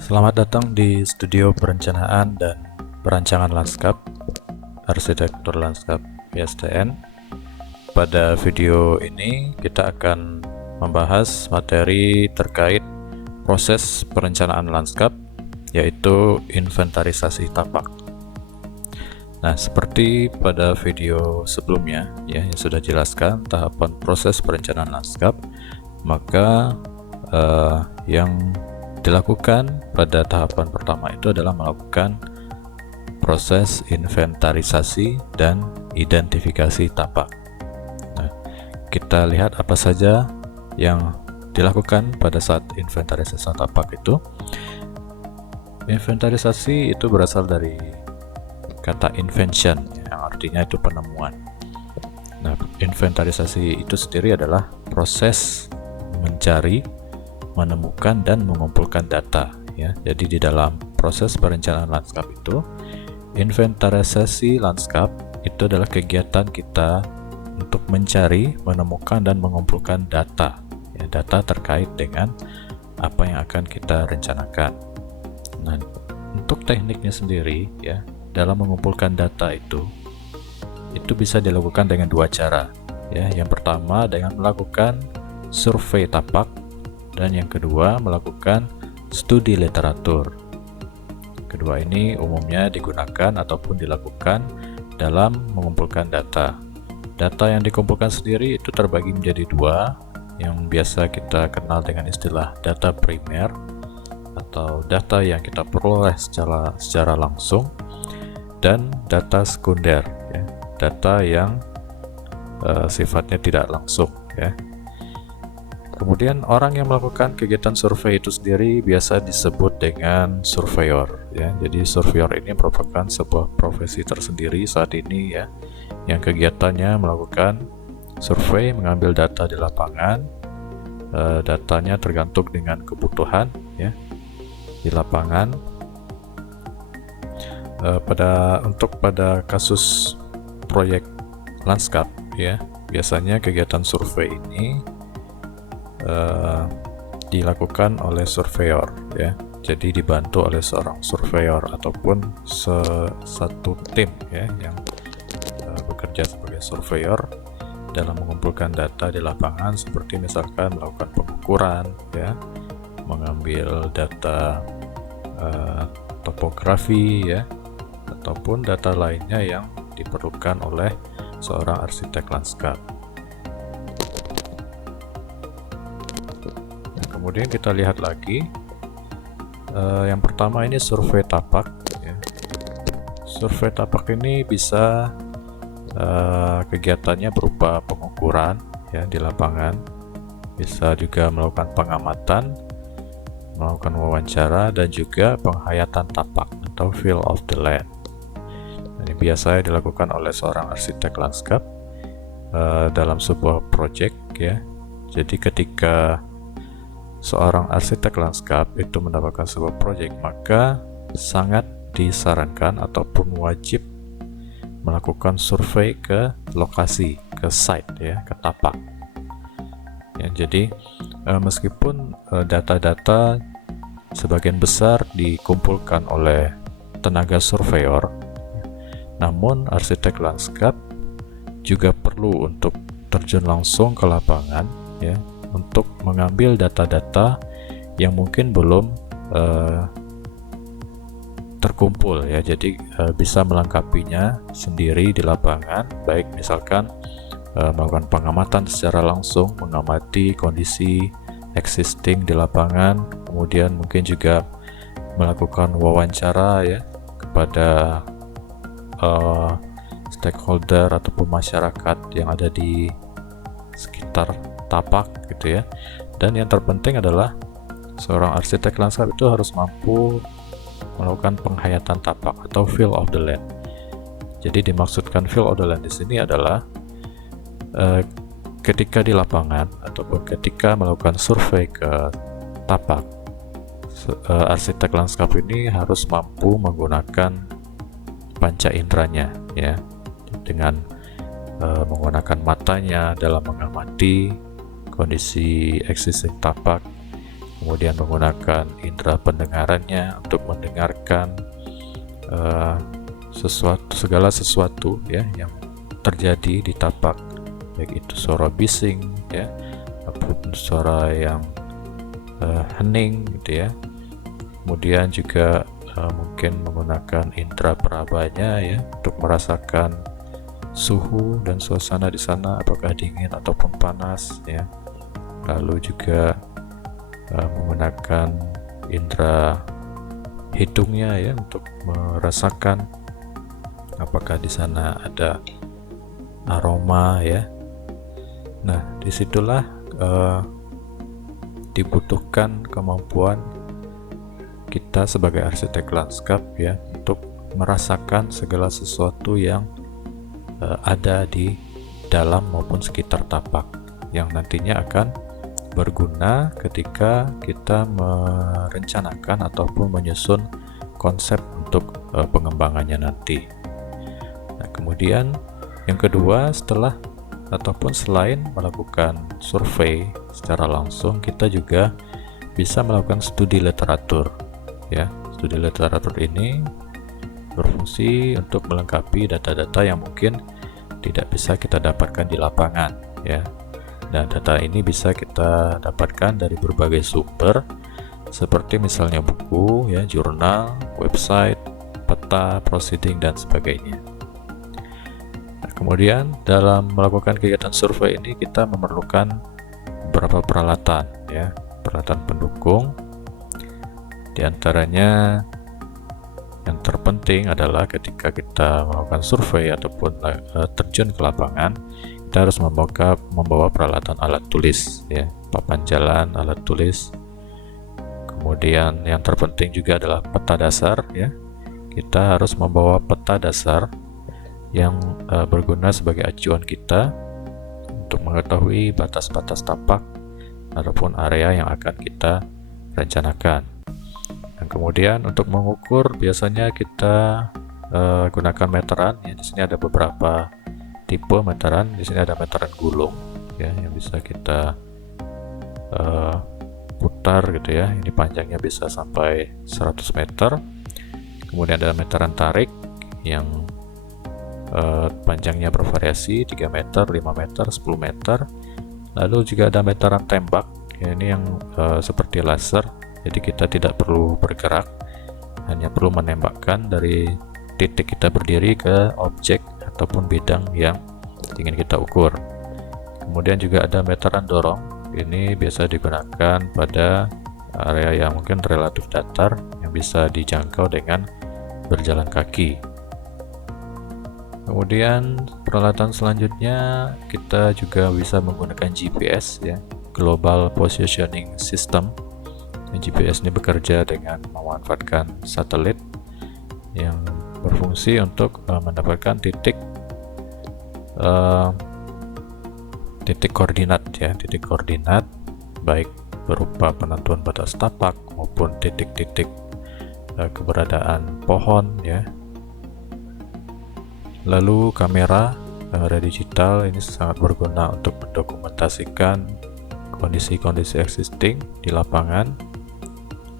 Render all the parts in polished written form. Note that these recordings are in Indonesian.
Selamat datang di Studio Perencanaan dan Perancangan Lanskap Arsitektur Lanskap PSDN. Pada video ini kita akan membahas materi terkait proses perencanaan lanskap, yaitu inventarisasi tapak. Nah, seperti pada video sebelumnya ya, yang sudah jelaskan tahapan proses perencanaan lanskap, maka yang dilakukan pada tahapan pertama itu adalah melakukan proses inventarisasi dan identifikasi tapak. Nah, kita lihat apa saja yang dilakukan pada saat inventarisasi tapak itu. Inventarisasi itu berasal dari kata invention, yang artinya itu penemuan. Nah, inventarisasi itu sendiri adalah proses mencari, menemukan dan mengumpulkan data ya. Jadi di dalam proses perencanaan lanskap itu, inventarisasi lanskap itu adalah kegiatan kita untuk mencari, menemukan dan mengumpulkan data ya, data terkait dengan apa yang akan kita rencanakan. Nah, untuk tekniknya sendiri ya, dalam mengumpulkan data itu bisa dilakukan dengan dua cara ya. Yang pertama dengan melakukan survei tapak, dan yang kedua melakukan studi literatur. Kedua ini umumnya digunakan ataupun dilakukan dalam mengumpulkan data. Data yang dikumpulkan sendiri itu terbagi menjadi dua, yang biasa kita kenal dengan istilah data primer atau data yang kita peroleh secara langsung, dan data sekunder ya, data yang sifatnya tidak langsung ya. Kemudian orang yang melakukan kegiatan survei itu sendiri biasa disebut dengan surveyor ya. Jadi surveyor ini merupakan sebuah profesi tersendiri saat ini ya, yang kegiatannya melakukan survei, mengambil data di lapangan. Datanya tergantung dengan kebutuhan ya di lapangan. Pada kasus proyek lanskap ya, biasanya kegiatan survei ini dilakukan oleh surveyor ya. Jadi dibantu oleh seorang surveyor ataupun satu tim ya yang bekerja sebagai surveyor dalam mengumpulkan data di lapangan, seperti misalkan melakukan pengukuran ya, mengambil data topografi ya, ataupun data lainnya yang diperlukan oleh seorang arsitek lanskap. Kemudian kita lihat lagi, yang pertama ini survei tapak ya. Survei tapak ini bisa kegiatannya berupa pengukuran ya di lapangan, bisa juga melakukan pengamatan, melakukan wawancara, dan juga penghayatan tapak atau feel of the land. Ini biasanya dilakukan oleh seorang arsitek lanskap dalam sebuah project ya. Jadi ketika seorang arsitek lanskap itu mendapatkan sebuah proyek, maka sangat disarankan ataupun wajib melakukan survei ke lokasi, ke site ya, ke tapak ya. Jadi meskipun data-data sebagian besar dikumpulkan oleh tenaga surveyor, namun arsitek lanskap juga perlu untuk terjun langsung ke lapangan ya, untuk mengambil data-data yang mungkin belum terkumpul ya. Jadi bisa melengkapinya sendiri di lapangan, baik misalkan melakukan pengamatan secara langsung, mengamati kondisi existing di lapangan, kemudian mungkin juga melakukan wawancara ya kepada stakeholder ataupun masyarakat yang ada di sekitar tapak gitu ya. Dan yang terpenting adalah seorang arsitek lanskap itu harus mampu melakukan penghayatan tapak atau feel of the land. Jadi dimaksudkan feel of the land di sini adalah ketika di lapangan ataupun ketika melakukan survei ke tapak, arsitek lanskap ini harus mampu menggunakan panca inderanya ya, dengan menggunakan matanya dalam mengamati kondisi existing tapak, kemudian menggunakan indera pendengarannya untuk mendengarkan segala sesuatu ya yang terjadi di tapak, baik itu suara bising ya, ataupun suara yang hening gitu ya. Kemudian juga mungkin menggunakan indera perabanya ya untuk merasakan suhu dan suasana di sana, apakah dingin ataupun panas ya. Lalu juga menggunakan indera hidungnya ya untuk merasakan apakah di sana ada aroma ya. Nah, disitulah dibutuhkan kemampuan kita sebagai arsitek lanskap ya untuk merasakan segala sesuatu yang ada di dalam maupun sekitar tapak, yang nantinya akan berguna ketika kita merencanakan ataupun menyusun konsep untuk pengembangannya nanti. Nah, kemudian yang kedua, setelah ataupun selain melakukan survei secara langsung, kita juga bisa melakukan studi literatur ya. Studi literatur ini berfungsi untuk melengkapi data-data yang mungkin tidak bisa kita dapatkan di lapangan ya. Dan data ini bisa kita dapatkan dari berbagai sumber seperti misalnya buku ya, jurnal, website, peta, proceeding dan sebagainya. Nah, kemudian dalam melakukan kegiatan survei ini kita memerlukan beberapa peralatan ya, peralatan pendukung. Di antaranya yang terpenting adalah ketika kita melakukan survei ataupun terjun ke lapangan, kita harus membawa peralatan alat tulis ya, papan jalan, alat tulis. Kemudian yang terpenting juga adalah peta dasar ya. Kita harus membawa peta dasar yang berguna sebagai acuan kita untuk mengetahui batas-batas tapak ataupun area yang akan kita rencanakan. Dan kemudian untuk mengukur biasanya kita gunakan meteran ya. Di sini ada beberapa tipe meteran. Di sini ada meteran gulung ya yang bisa kita putar gitu ya. Ini panjangnya bisa sampai 100 meter. Kemudian ada meteran tarik yang panjangnya bervariasi 3 meter, 5 meter, 10 meter. Lalu juga ada meteran tembak ya, ini yang seperti laser. Jadi kita tidak perlu bergerak, hanya perlu menembakkan dari titik kita berdiri ke objek ataupun bidang yang ingin kita ukur. Kemudian juga ada meteran dorong. Ini biasa digunakan pada area yang mungkin relatif datar yang bisa dijangkau dengan berjalan kaki. Kemudian peralatan selanjutnya kita juga bisa menggunakan GPS ya, Global Positioning System. GPS ini bekerja dengan memanfaatkan satelit yang berfungsi untuk mendapatkan titik koordinat ya, titik koordinat baik berupa penentuan batas tapak maupun titik-titik keberadaan pohon ya. Lalu kamera digital ini sangat berguna untuk mendokumentasikan kondisi-kondisi existing di lapangan.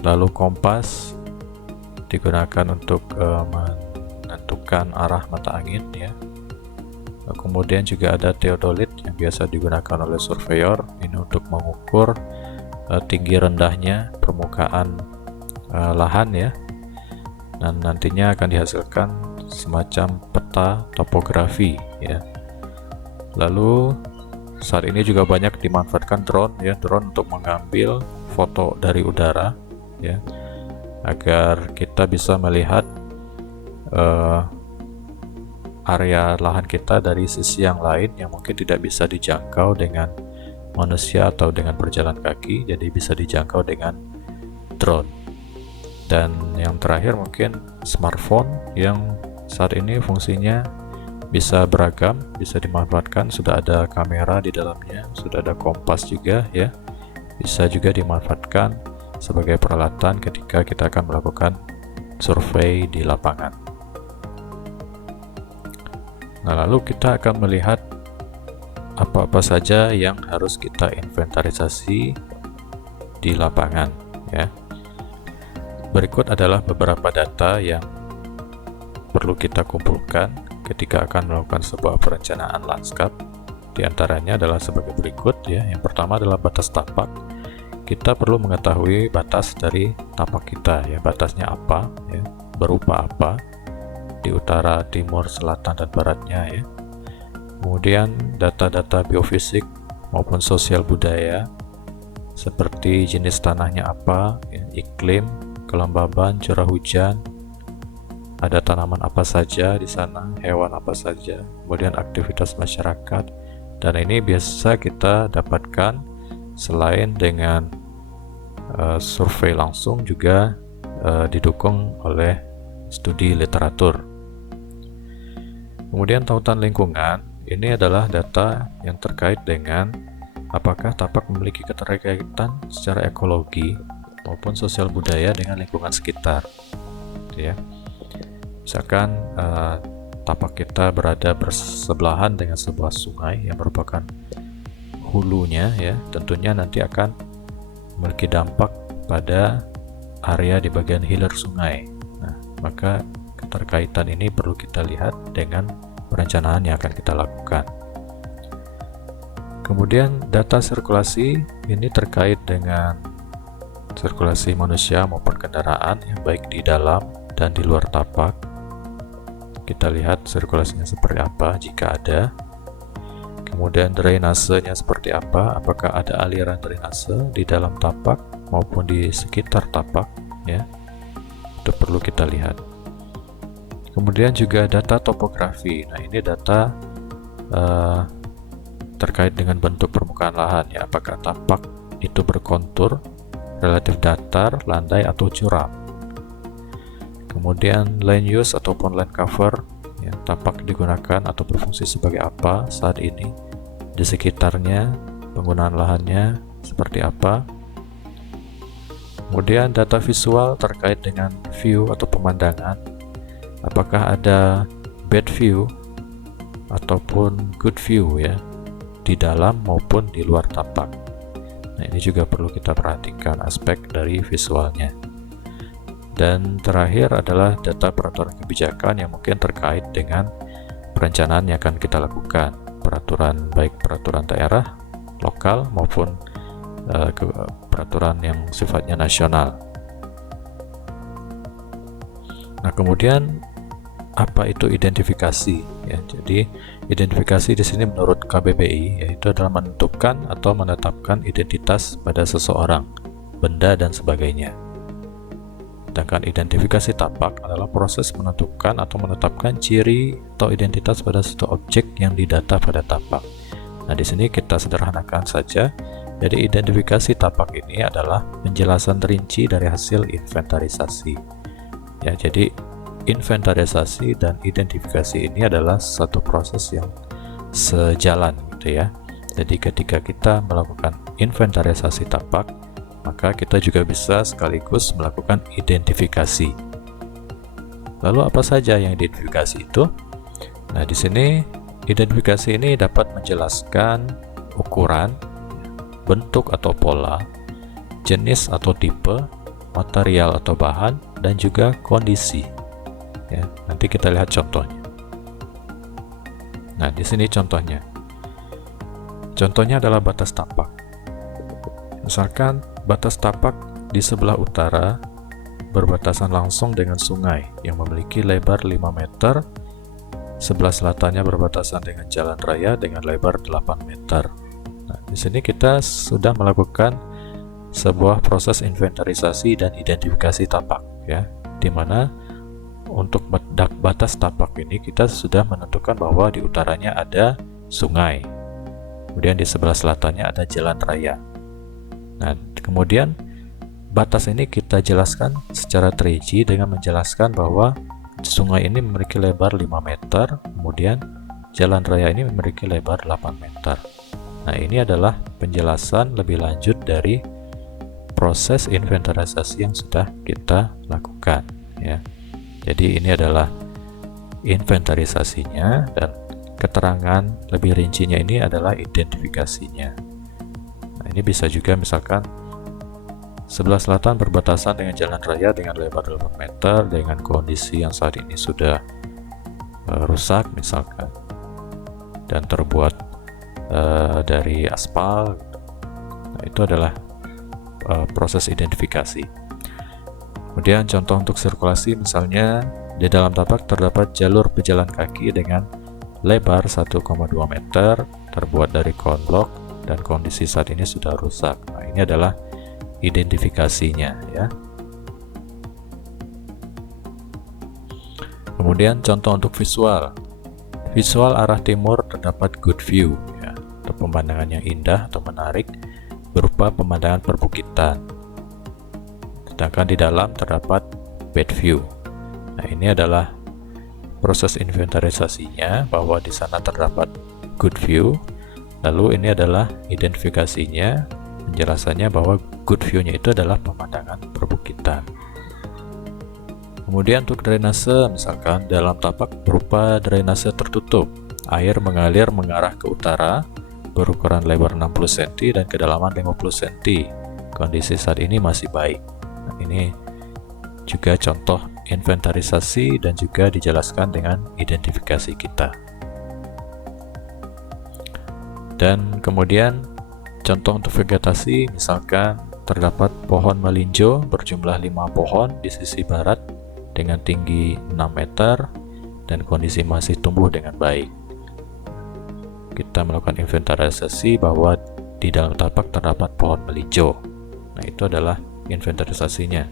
Lalu kompas digunakan untuk menentukan arah mata angin ya. Kemudian juga ada theodolit yang biasa digunakan oleh surveyor, ini untuk mengukur tinggi rendahnya permukaan lahan ya. Dan nantinya akan dihasilkan semacam peta topografi ya. Lalu saat ini juga banyak dimanfaatkan drone ya, drone untuk mengambil foto dari udara ya, agar kita bisa melihat area lahan kita dari sisi yang lain yang mungkin tidak bisa dijangkau dengan manusia atau dengan berjalan kaki, jadi bisa dijangkau dengan drone. Dan yang terakhir mungkin smartphone yang saat ini fungsinya bisa beragam, bisa dimanfaatkan, sudah ada kamera di dalamnya, sudah ada kompas juga ya, bisa juga dimanfaatkan sebagai peralatan ketika kita akan melakukan survei di lapangan. Nah, lalu kita akan melihat apa-apa saja yang harus kita inventarisasi di lapangan ya. Berikut adalah beberapa data yang perlu kita kumpulkan ketika akan melakukan sebuah perencanaan lanskap. Di antaranya adalah sebagai berikut ya. Yang pertama adalah batas tapak. Kita perlu mengetahui batas dari tapak kita ya, batasnya apa ya, berupa apa di utara, timur, selatan, dan baratnya ya. Kemudian data-data biofisik maupun sosial budaya seperti jenis tanahnya apa ya, iklim, kelembaban, curah hujan, ada tanaman apa saja di sana, hewan apa saja, kemudian aktivitas masyarakat. Dan ini biasa kita dapatkan selain dengan survei langsung, juga didukung oleh studi literatur. Kemudian tautan lingkungan, ini adalah data yang terkait dengan apakah tapak memiliki keterkaitan secara ekologi maupun sosial budaya dengan lingkungan sekitar ya. Misalkan tapak kita berada bersebelahan dengan sebuah sungai yang merupakan hulunya ya, tentunya nanti akan memiliki dampak pada area di bagian hilir sungai. Nah, maka keterkaitan ini perlu kita lihat dengan perencanaan yang akan kita lakukan. Kemudian data sirkulasi ini terkait dengan sirkulasi manusia maupun kendaraan yang baik di dalam dan di luar tapak. Kita lihat sirkulasinya seperti apa jika ada. Kemudian drainasenya seperti apa, apakah ada aliran drainase di dalam tapak maupun di sekitar tapak ya. Itu perlu kita lihat. Kemudian juga data topografi. Nah, ini data terkait dengan bentuk permukaan lahan ya, apakah tapak itu berkontur, relatif datar, landai, atau curam. Kemudian land use ataupun land cover ya, tapak digunakan atau berfungsi sebagai apa saat ini, di sekitarnya penggunaan lahannya seperti apa. Kemudian data visual terkait dengan view atau pemandangan, apakah ada bad view ataupun good view ya, di dalam maupun di luar tapak. Nah, ini juga perlu kita perhatikan aspek dari visualnya. Dan terakhir adalah data peraturan kebijakan yang mungkin terkait dengan perencanaan yang akan kita lakukan. Peraturan, baik peraturan daerah, lokal, maupun peraturan yang sifatnya nasional. Nah, kemudian apa itu identifikasi? Ya, jadi identifikasi di sini menurut KBBI yaitu adalah menentukan atau menetapkan identitas pada seseorang, benda, dan sebagainya. Sedangkan identifikasi tapak adalah proses menentukan atau menetapkan ciri atau identitas pada suatu objek yang didata pada tapak. Nah, di sini kita sederhanakan saja. Jadi identifikasi tapak ini adalah penjelasan rinci dari hasil inventarisasi. Ya, jadi inventarisasi dan identifikasi ini adalah satu proses yang sejalan gitu ya. Jadi ketika kita melakukan inventarisasi tapak, maka kita juga bisa sekaligus melakukan identifikasi. Lalu apa saja yang identifikasi itu? Nah, di sini identifikasi ini dapat menjelaskan ukuran, bentuk atau pola, jenis atau tipe, material atau bahan, dan juga kondisi. Ya, nanti kita lihat contohnya. Nah, di sini contohnya. Contohnya adalah batas tapak. Misalkan batas tapak di sebelah utara berbatasan langsung dengan sungai yang memiliki lebar 5 meter, sebelah selatannya berbatasan dengan jalan raya dengan lebar 8 meter. Nah, di sini kita sudah melakukan sebuah proses inventarisasi dan identifikasi tapak ya, di mana untuk batas tapak ini kita sudah menentukan bahwa di utaranya ada sungai, kemudian di sebelah selatannya ada jalan raya. Nah, kemudian batas ini kita jelaskan secara terinci dengan menjelaskan bahwa sungai ini memiliki lebar 5 meter, kemudian jalan raya ini memiliki lebar 8 meter. Nah, ini adalah penjelasan lebih lanjut dari proses inventarisasi yang sudah kita lakukan ya. Jadi ini adalah inventarisasinya, dan keterangan lebih rincinya ini adalah identifikasinya. Nah, ini bisa juga misalkan Sebelah selatan berbatasan dengan jalan raya dengan lebar 8 meter dengan kondisi yang saat ini sudah rusak misalkan, dan terbuat dari aspal. Nah, itu adalah proses identifikasi. Kemudian contoh untuk sirkulasi, misalnya di dalam tapak terdapat jalur pejalan kaki dengan lebar 1,2 meter terbuat dari konblok dan kondisi saat ini sudah rusak. Nah, ini adalah identifikasinya ya. Kemudian contoh untuk visual. Visual arah timur terdapat good view ya, atau pemandangan yang indah atau menarik berupa pemandangan perbukitan. Sedangkan di dalam terdapat bad view. Nah, ini adalah proses inventarisasinya bahwa di sana terdapat good view. Lalu ini adalah identifikasinya, penjelasannya bahwa good view-nya itu adalah pemandangan perbukitan. Kemudian untuk drainase, misalkan dalam tapak berupa drainase tertutup, air mengalir mengarah ke utara, berukuran lebar 60 cm dan kedalaman 50 cm. Kondisi saat ini masih baik. Nah, ini juga contoh inventarisasi dan juga dijelaskan dengan identifikasi kita. Dan kemudian contoh untuk vegetasi, misalkan terdapat pohon melinjo berjumlah 5 pohon di sisi barat dengan tinggi 6 meter dan kondisi masih tumbuh dengan baik. Kita melakukan inventarisasi bahwa di dalam tapak terdapat pohon melinjo. Nah, itu adalah inventarisasinya.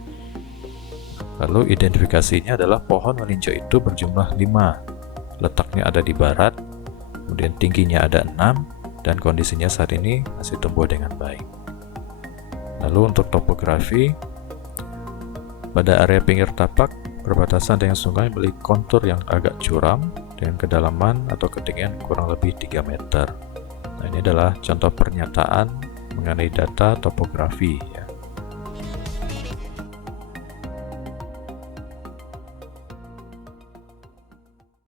Lalu identifikasinya adalah pohon melinjo itu berjumlah 5. Letaknya ada di barat, kemudian tingginya ada 6, dan kondisinya saat ini masih tumbuh dengan baik. Lalu untuk topografi, pada area pinggir tapak berbatasan dengan sungai memiliki kontur yang agak curam dengan kedalaman atau ketinggian kurang lebih 3 meter. Nah, ini adalah contoh pernyataan mengenai data topografi.